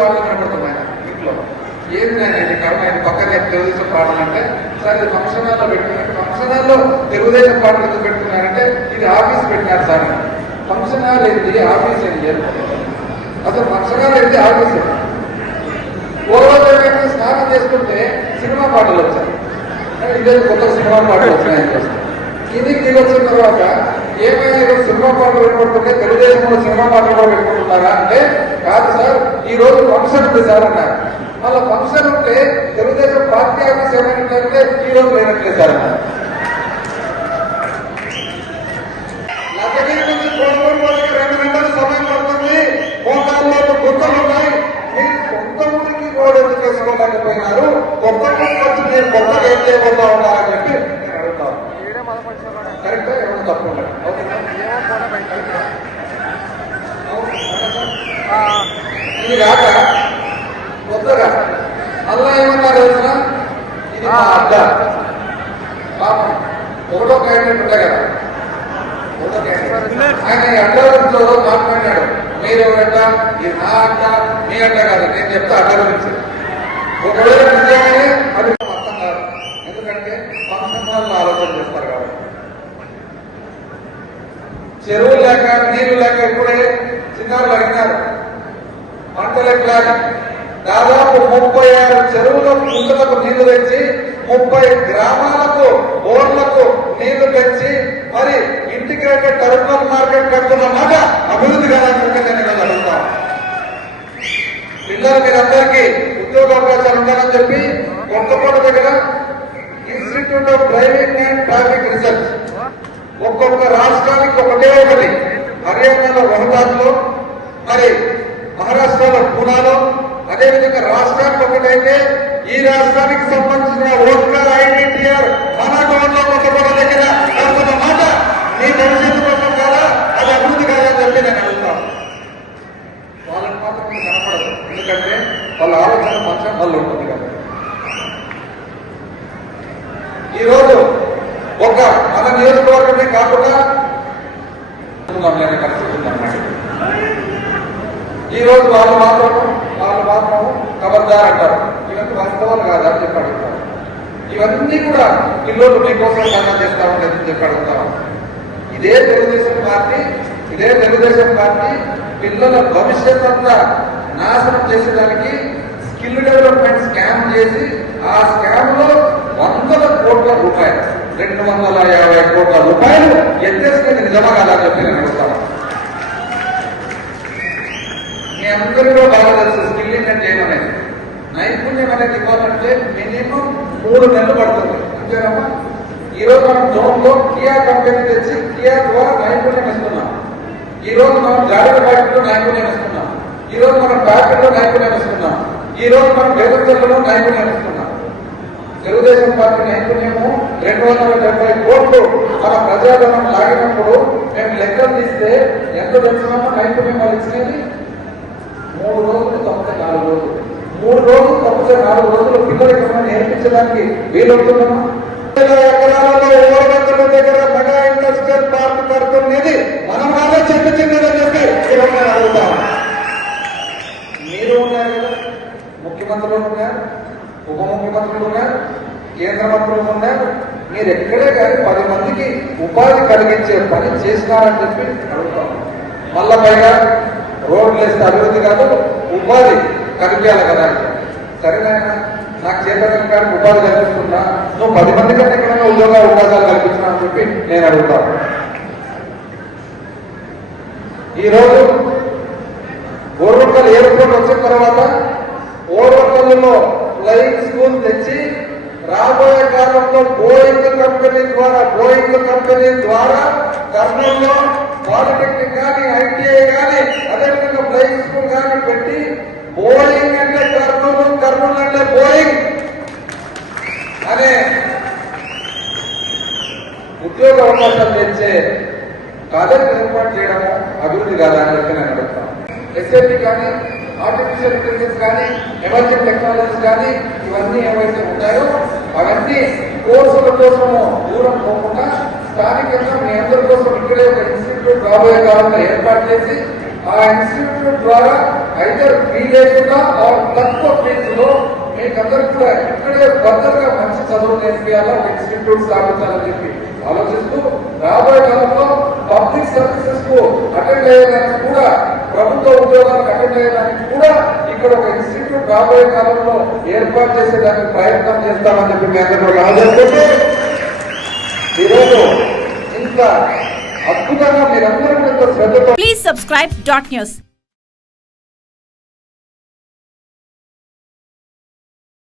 పాటలు కనబడుతున్నాయి ఇంట్లో. ఏంది నేను కారణం ఆయన పక్కన తెలుగుదేశం పాటలు అంటే సార్ ఇది ఫంక్షనాల్లో పెట్టినారు ఫంక్షన్ తెలుగుదేశం పాటలు ఎందుకు పెట్టుకున్నారంటే ఇది ఆఫీస్ పెట్టినారు సార్ ఫంక్షన్ హాల్ ఏంటి? ఆఫీస్ ఏంటి అసలు ఫంక్షన్ హాల్ ఏంటి? ఆఫీస్ ఏంటి? స్నానం చేసుకుంటే సినిమా పాటలు వచ్చాయి. ఇదే కొత్త సినిమా పాటలు వచ్చినాయి చూస్తే కిందికి దిగి వచ్చిన తర్వాత ఏమైనా సినిమా పాటలు పెట్టుకుంటుంటే తెలుగుదేశంలో సినిమా పాటలు కూడా పెట్టుకుంటున్నారా అంటే కాదు సార్ ఈ రోజు ఫంక్షన్ ఉంది సార్ అన్నారు. మళ్ళీ ఫంక్షన్ ఉంటే తెలుగుదేశం పార్టీ ఆఫీస్ ఏమైనట్లయితే ఈ రోజు లేనట్లేదు సార్ అన్నారు. కొత్త వచ్చి మీరు కొత్తగా ఏం చేయబోతా ఉన్నారని చెప్పి నేను అడుగుతాను కరెక్టా ఏమైనా తప్పు ఇది కాక కొత్తగా. అల్లా ఏమన్నారు తెలుసిన ఇది మా అడ్డ. పాపం. ఒకటో క్యాండిడేట్ ఉంటాయి కదా. ఒకటో క్యాండిడేట్. ఆయన ఈ అడ్డ గురించి మీరు ఎవరంట ఇది నా అడ్డ మీ అడ్డ కాదు. నేను చెప్తా అడ్డ గురించి. ఒకవేళ నిజంగానే అది అర్థం కాదు. ఎందుకంటే ఫంక్షన్ వాళ్ళు ఆలోచన చేస్తారు కాబట్టి. చెరువు లేక నీళ్ళు లేక ఇప్పుడే చిన్నారు అడిగినారు. పంటలు దాదాపు ముప్పై ఆరు చెరువుల కుంటలకు నీళ్ళు తెచ్చి ముప్పై గ్రామాలకు బోర్లకు నీళ్ళు తెచ్చి మరి ఇంటికైతే టర్మినల్ మార్కెట్ కడుతున్న మాట అభివృద్ధి కాదని చెప్పి నేను ఈరోజు పిల్లలు మీరందరికీ ఉద్యోగ అవకాశాలు ఉండాలని చెప్పి కొత్తపూట దగ్గర institute of driving and traffic research. ఒక్కొక్క రాష్ట్రానికి ఒకటే ఒకటి హర్యానాలో రోహతాస్లో మరి మహారాష్ట్రలో పూనాలో అదేవిధంగా రాష్ట్రానికి ఒకటైతే ఈ రాష్ట్రానికి సంబంధించిన ఓట్కర్ ఐడెంటిఆర్ మన గవర్నలో దగ్గర అనుకున్న మాట మీ భవిష్యత్తు కోసం కదా? అది అభివృద్ధి కదా చెప్పి నేను అడుగుతాను వాళ్ళకి మాత్రం కనపడదు ఎందుకంటే వాళ్ళ ఆలోచన పక్షం వాళ్ళు ఉంటుంది కాబట్టి. ఈరోజు ఒక మన నియోజకవర్గమే కాకుండా లేని పరిస్థితి ఉందన్నమాట ఈ రోజు వాళ్ళు మాత్రం వాళ్ళు మాత్రం ఖబర్దార్ అంటారు. ఇవన్నీ వాస్తవాలు కాదు అని చెప్పాడు. ఇవన్నీ కూడా పిల్లలు మీకోసం కన్నా చేస్తా ఉండేదని చెప్పి ఇదే తెలుగుదేశం పార్టీ ఇదే తెలుగుదేశం పార్టీ పిల్లల భవిష్యత్ అంతా నాశనం చేసేదానికి స్కిల్ డెవలప్మెంట్ స్కామ్ చేసి ఆ స్కామ్లో వందల కోట్ల రూపాయలు రెండు వందల యాభై కోట్ల రూపాయలు ఎత్తేసుకుని నిజమా కాదా చెప్పి నేను అడుగుతాను. మీ అందరికీ బాగా తెలుసు. స్కిల్లింగ్ అంటే ఏమనేది నైపుణ్యం అనేది ఇవ్వాలంటే మినిమం మూడు నెలలు పడుతుంది. అంతేనమ్మా? ఈ రోజు మనం జోన్లో కియా కంపెనీ తెచ్చి కియా ద్వారా నైపుణ్యం ఇస్తున్నాం. ఈ రోజు మనం జాగ్రత్త ఫ్యాక్టరీలో నైపుణ్యం ఇస్తున్నాం. ఈ రోజు మనం ఫ్యాక్టరీలో నైపుణ్యం ఇస్తున్నాం. ఈ రోజు మనం వ్యవస్థలో నైపుణ్యం ఇస్తున్నాం. తెలుగుదేశం పార్టీ నైపుణ్యము రెండు వందల డెబ్బై కోట్లు మన ప్రజాధనం లాగినప్పుడు మేము లెక్కలు తీస్తే ఎంత తెలుసుకున్నామో నైపుణ్యం వాళ్ళు ఇచ్చినది మూడు రోజులు తొంభై నాలుగు రోజులు. మూడు రోజులు తప్పితే నాలుగు రోజులు పిల్లలకి ఏమైనా నేర్పించడానికి వీలవుతున్నామా వేల ఎకరాలలో ఓరగంటల దగ్గర మెగా ఇండస్ట్రియల్ పార్క్ కడుతున్నది? మనం వాళ్ళే చెప్పించిందని చెప్పి మీరు ఉన్నారు కదా? ముఖ్యమంత్రులు ఉన్నారు? ఉప ముఖ్యమంత్రులు ఉన్నారు? కేంద్ర మంత్రులు ఉన్నారు? మీరు ఎక్కడే కానీ పది మందికి ఉపాధి కలిగించే పని చేసినారని చెప్పి అడుగుతాం. మళ్ళా పైగా రోడ్లు వేస్తే అభివృద్ధి కాదు ఉపాధి కల్పించాలి కదా. సరేనాయన నాకు చేతనం కానీ ఉపాధి కల్పిస్తున్నా. నువ్వు పది మంది కంటే ఎక్కడైనా ఉద్యోగ అవకాశాలు కల్పిస్తున్నా అని చెప్పి నేను అడుగుతాను ఈరోజు ఓర్వకల్ ఎయిర్పోర్ట్ వచ్చిన తర్వాత ఓర్వకల్లో ఫ్లయింగ్ స్కూల్ తెచ్చి రాబోయే కాలంలో బోయింగ్ కంపెనీ ద్వారా బోయింగ్ కంపెనీ ద్వారా కర్నూలులో పాలిటెక్నిక్ కానీ ఐటీఐ కానీ అదేవిధంగా ఫ్లయింగ్ స్కూల్ కానీ పెట్టి బోయింగ్ అంటే కర్నూలు కర్నూలు అంటే బోయింగ్ అనే ఉద్యోగ తెచ్చే కాలేజ్ ఏర్పాటు చేయడము అభివృద్ధి కాదని అని చెప్పి నేను అడుగుతాను ఎస్ఏపి కానీ ఆర్టిఫిషియల్ ఇంటెలిజెన్స్ కానీ ఎమర్జింగ్ టెక్నాలజీస్ కానీ ఇవన్నీ ఏవైతే ఉంటాయో అవన్నీ కోర్సుల కోసము దూరం పోకుండా స్థానికంగా మీ అందరి కోసం ఇక్కడే ఒక ఇన్స్టిట్యూట్ రాబోయే కాలంలో ఏర్పాటు చేసి ఆ ఇన్స్టిట్యూట్ ద్వారా అయితే ఫీ లేకుండా తక్కువ ఫీజులో మీకందరూ కూడా ఇక్కడే భద్రంగా మంచి చదువు నేర్పియాలా ఒక ఇన్స్టిట్యూట్ స్థాపించాలని చెప్పి ఆలోచిస్తూ రాబోయే కాలంలో పబ్లిక్ సర్వీసెస్కు అటెండ్ అయ్యేదానికి కూడా ప్రభుత్వ ఉద్యోగాలకు అటెండ్ అయ్యేదానికి కూడా ఇక్కడ ఒక ఇన్స్టిట్యూట్ రాబోయే కాలంలో ఏర్పాటు చేసేదానికి ప్రయత్నం చేస్తామని చెప్పి మీ అందరూ రాజేసుకుంటే ఈరోజు ఇంత అద్భుతంగా మీరందరూ కూడా ఇంత శ్రద్ధతో Please subscribe dot news.